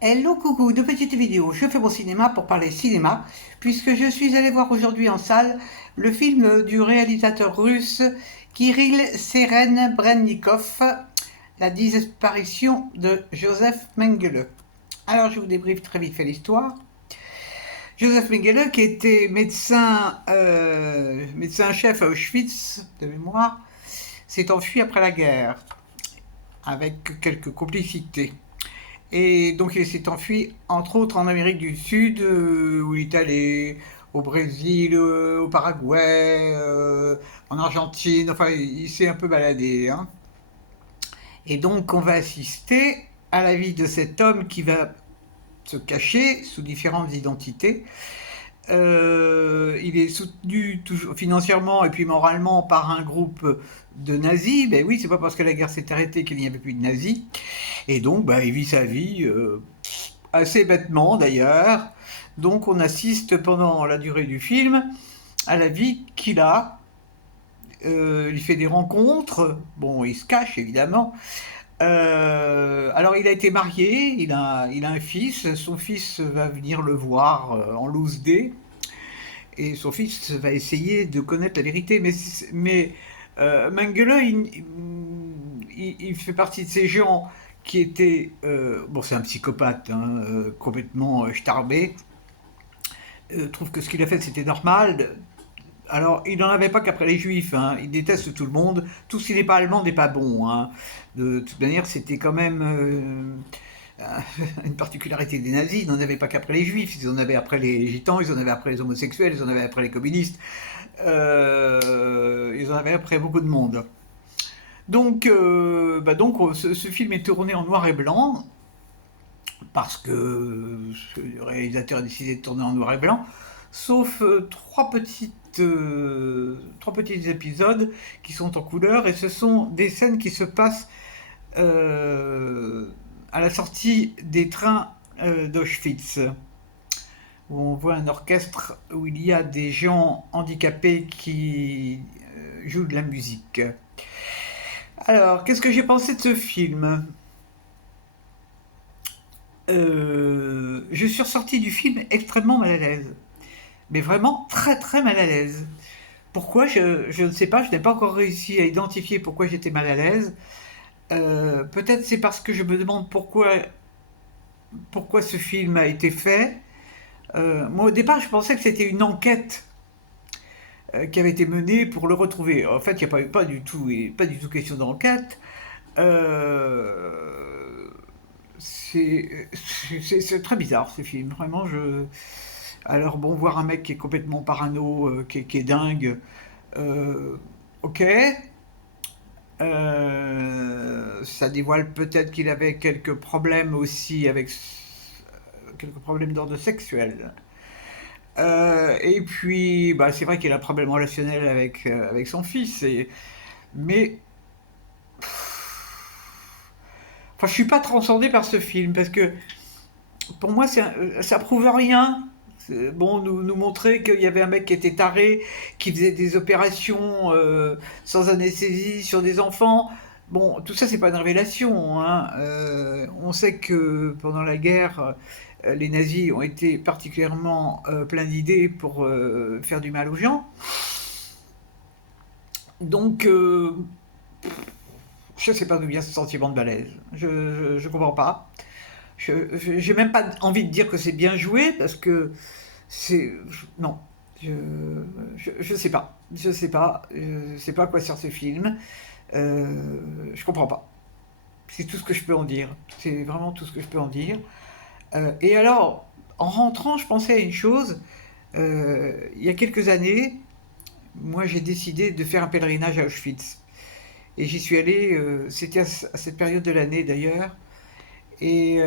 Hello coucou, de petites vidéos, je fais mon cinéma pour parler cinéma, puisque je suis allé voir aujourd'hui en salle le film du réalisateur russe Kirill Serebrennikov, La disparition de Joseph Mengele. Alors je vous débriefe très vite fait l'histoire. Joseph Mengele, qui était médecin-chef à Auschwitz, de mémoire, s'est enfui après la guerre, avec quelques complicités. Et donc il s'est enfui, entre autres, en Amérique du Sud, où il est allé au Brésil, au Paraguay, en Argentine, enfin il s'est un peu baladé, hein. Et donc on va assister à la vie de cet homme qui va se cacher sous différentes identités. Il est soutenu toujours financièrement et puis moralement par un groupe de nazis. Ben oui, c'est pas parce que la guerre s'est arrêtée qu'il n'y avait plus de nazis. Et donc, ben, il vit sa vie assez bêtement d'ailleurs. Donc, on assiste pendant la durée du film à la vie qu'il a. Il fait des rencontres. Bon, il se cache évidemment. Alors, il a été marié. Il a un fils. Son fils va venir le voir en loose day. Et son fils va essayer de connaître la vérité. Mais Mengele, il fait partie de ces gens qui étaient... bon, c'est un psychopathe, hein, complètement starbé. Trouve que ce qu'il a fait, c'était normal. Alors, il n'en avait pas qu'après les juifs, hein. Il déteste tout le monde. Tout ce qui n'est pas allemand n'est pas bon, hein. De toute manière, c'était quand même une particularité des nazis. Ils n'en avaient pas qu'après les juifs. Ils en avaient après les gitans, ils en avaient après les homosexuels, ils en avaient après les communistes. Ils en avaient après beaucoup de monde. Donc ce film est tourné en noir et blanc parce que le réalisateur a décidé de tourner en noir et blanc, sauf trois petits épisodes qui sont en couleur, et ce sont des scènes qui se passent à la sortie des trains d'Auschwitz, où on voit un orchestre où il y a des gens handicapés qui jouent de la musique. Alors, qu'est-ce que j'ai pensé de ce film? Je suis ressorti du film extrêmement mal à l'aise. Mais vraiment très très mal à l'aise. Pourquoi je ne sais pas, je n'ai pas encore réussi à identifier pourquoi j'étais mal à l'aise. Peut-être c'est parce que je me demande pourquoi ce film a été fait. Moi au départ je pensais que c'était une enquête qui avait été menée pour le retrouver. En fait il n'y a pas du tout question d'enquête. Euh, c'est très bizarre ce film, vraiment. Alors bon, voir un mec qui est complètement parano, qui est dingue, euh, ok. Ça dévoile peut-être qu'il avait quelques problèmes aussi quelques problèmes d'ordre sexuel. Et puis, bah, c'est vrai qu'il a un problème relationnel avec son fils. Mais, enfin, je suis pas transcendé par ce film parce que pour moi, ça prouve rien. Bon, nous montrer qu'il y avait un mec qui était taré, qui faisait des opérations sans anesthésie sur des enfants. Bon, tout ça, c'est pas une révélation, hein. On sait que pendant la guerre, les nazis ont été particulièrement pleins d'idées pour faire du mal aux gens. Donc, je sais pas d'où vient ce sentiment de malaise. Je comprends pas. J'ai même pas envie de dire que c'est bien joué parce que c'est non, je, je sais pas, je sais pas à quoi sert ce film. Je comprends pas. C'est tout ce que je peux en dire. C'est vraiment tout ce que je peux en dire. Et alors, en rentrant, je pensais à une chose. Il y a quelques années, moi, j'ai décidé de faire un pèlerinage à Auschwitz. Et j'y suis allé. C'était à cette période de l'année d'ailleurs. Et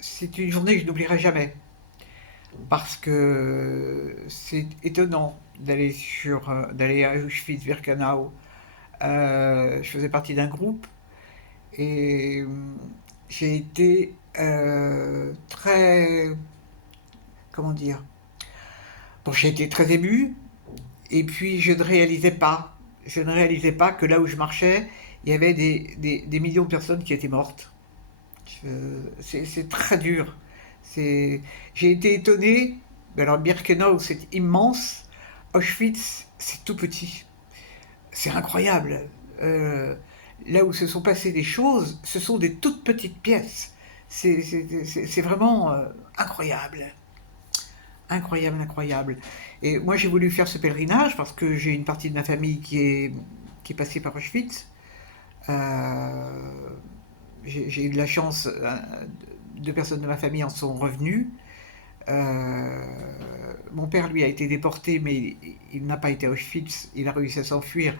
c'est une journée que je n'oublierai jamais. Parce que c'est étonnant d'aller à Auschwitz-Birkenau. Je faisais partie d'un groupe et j'ai été très, comment dire, bon, j'ai été très ému, et puis je ne réalisais pas que là où je marchais, il y avait des millions de personnes qui étaient mortes. C'est très dur. J'ai été étonné. Alors Birkenau, c'est immense. Auschwitz, c'est tout petit. C'est incroyable. Euh, Là où se sont passées des choses, ce sont des toutes petites pièces. C'est vraiment incroyable. Incroyable, incroyable. Et moi, j'ai voulu faire ce pèlerinage parce que j'ai une partie de ma famille qui est passée par Auschwitz. Euh, j'ai eu de la chance, deux personnes de ma famille en sont revenues. Euh, Mon père, lui, a été déporté, mais il n'a pas été à Auschwitz. Il a réussi à s'enfuir.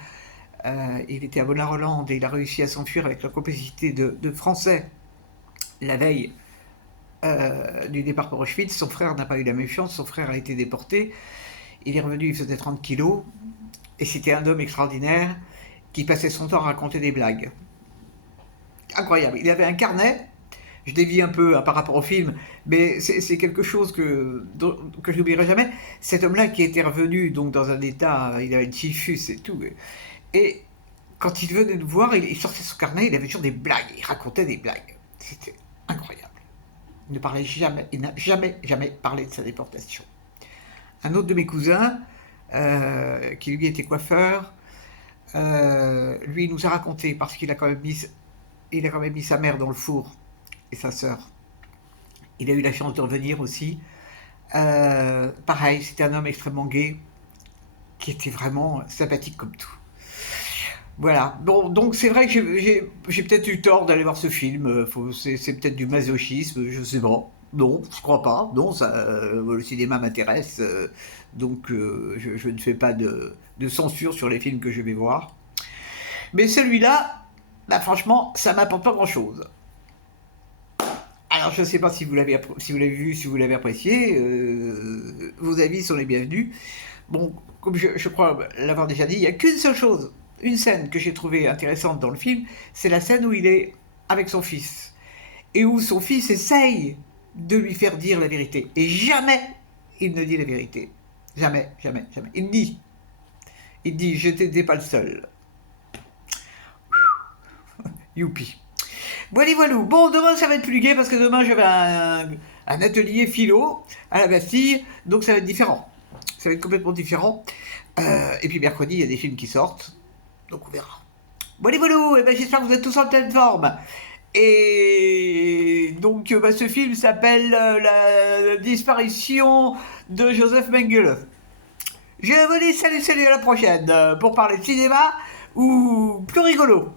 Il était à Bollard-Hollande et il a réussi à s'enfuir avec la complicité de Français la veille du départ pour Auschwitz. Son frère n'a pas eu la même chance. Son frère a été déporté. Il est revenu, il faisait 30 kilos. Et c'était un homme extraordinaire qui passait son temps à raconter des blagues. Incroyable. Il avait un carnet. Je dévie un peu par rapport au film, mais c'est quelque chose que je n'oublierai jamais. Cet homme-là qui était revenu donc dans un état, il avait le typhus et tout. Et quand il venait nous voir, il sortait son carnet, il avait toujours des blagues, il racontait des blagues. C'était incroyable. Il ne parlait jamais, il n'a jamais, jamais parlé de sa déportation. Un autre de mes cousins, qui lui était coiffeur, lui il nous a raconté, parce qu'il a quand même il a quand même mis sa mère dans le four et sa sœur. Il a eu la chance de revenir aussi. Pareil, c'était un homme extrêmement gai, qui était vraiment sympathique comme tout. Voilà. Bon, donc c'est vrai que j'ai peut-être eu tort d'aller voir ce film. C'est peut-être du masochisme, je sais pas. Non, je crois pas. Non, le cinéma m'intéresse, donc je ne fais pas de censure sur les films que je vais voir. Mais celui-là, bah, franchement, ça m'apporte pas grand-chose. Alors je ne sais pas si vous l'avez vu, si vous l'avez apprécié. Vos avis sont les bienvenus. Bon, comme je crois l'avoir déjà dit, il n'y a qu'une seule chose, une scène que j'ai trouvée intéressante dans le film, c'est la scène où il est avec son fils. Et où son fils essaye de lui faire dire la vérité. Et jamais il ne dit la vérité. Jamais, jamais, jamais. Il dit, je n'étais pas le seul. Youpi. Voilà, voilà. Bon, demain ça va être plus gai parce que demain j'avais un atelier philo à la Bastille, donc ça va être différent. Ça va être complètement différent. Et puis mercredi, il y a des films qui sortent, donc on verra. Voilà, voilà. Et ben, j'espère que vous êtes tous en pleine forme. Et donc, bah, ce film s'appelle La disparition de Joseph Mengele. Je vous dis salut, salut, à la prochaine pour parler de cinéma ou plus rigolo.